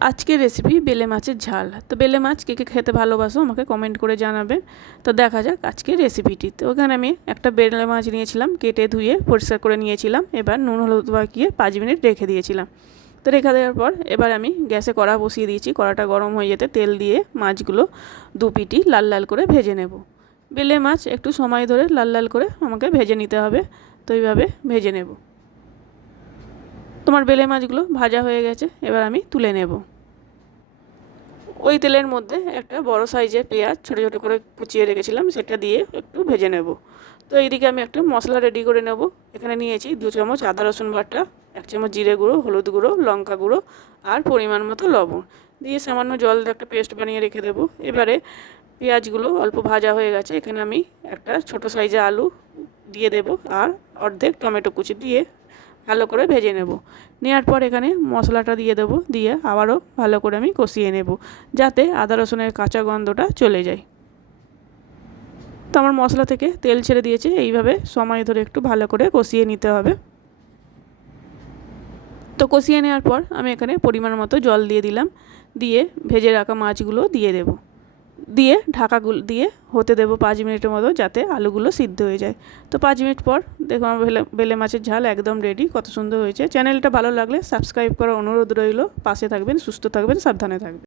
আজকের রেসিপি বেলে মাছের ঝাল। তো বেলে মাছ কে কে খেতে ভালোবাসো আমাকে কমেন্ট করে জানাবে। তো দেখা যাক আজকের রেসিপিটি তো ওখানে আমি একটা বেলে মাছ নিয়েছিলাম, কেটে ধুয়ে পরিষ্কার করে নিয়েছিলাম। এবার নুন হলুদ মাখিয়ে পাঁচ মিনিট রেখে দিয়েছিলাম। তো রেখে দেওয়ার পর এবার আমি গ্যাসে কড়া বসিয়ে দিয়েছি। কড়াটা গরম হয়ে যেতে তেল দিয়ে মাছগুলো দু পিটি লাল লাল করে ভেজে নেব। বেলে মাছ একটু সময় ধরে লাল লাল করে আমাকে ভেজে নিতে হবে। তো এইভাবে ভেজে নেব। তোমার বেলে মাছগুলো ভাজা হয়ে গেছে, এবার আমি তুলে নেব। ওই তেলের মধ্যে একটা বড় সাইজের পেঁয়াজ ছোটো ছোটো করে কুচিয়ে রেখেছিলাম, সেটা দিয়ে একটু ভেজে নেব। তো এইদিকে আমি একটা মশলা রেডি করে নেব। এখানে নিয়েছি দু চামচ আদা, রসুন বাটা, এক চামচ জিরে গুঁড়ো, হলুদ গুঁড়ো, লঙ্কা গুঁড়ো আর পরিমাণ মতো লবণ। দিয়ে সামান্য জল একটা পেস্ট বানিয়ে রেখে দেবো। এবারে পেঁয়াজগুলো অল্প ভাজা হয়ে গেছে, এখানে আমি একটা ছোট সাইজের আলু দিয়ে দেব আর অর্ধেক টমেটো কুচি দিয়ে ভালো করে ভেজে নেব। নেওয়ার পর এখানে মশলাটা দিয়ে দেবো, দিয়ে আবারও ভালো করে আমি কষিয়ে নেব, যাতে আদা রসুনের কাঁচা গন্ধটা চলে যায়। তো আমার মশলা থেকে তেল ছেড়ে দিয়েছে, এইভাবে সময় ধরে একটু ভালো করে কষিয়ে নিতে হবে। তো কষিয়ে নেওয়ার পর আমি এখানে পরিমাণ মতো জল দিয়ে দিলাম, দিয়ে ভেজে রাখা মাছগুলো দিয়ে দেব। দিয়ে ঢাকাগুলো দিয়ে হতে দেবো পাঁচ মিনিটের মতো যাতে আলুগুলো সিদ্ধ হয়ে যায়। তো পাঁচ মিনিট পর দেখো আমার বেলে বেলে মাছের ঝাল একদম রেডি কত সুন্দর হয়েছে। চ্যানেলটা ভালো লাগলে সাবস্ক্রাইব করার অনুরোধ রইল। পাশে থাকবেন, সুস্থ থাকবেন, সাবধানে থাকবেন।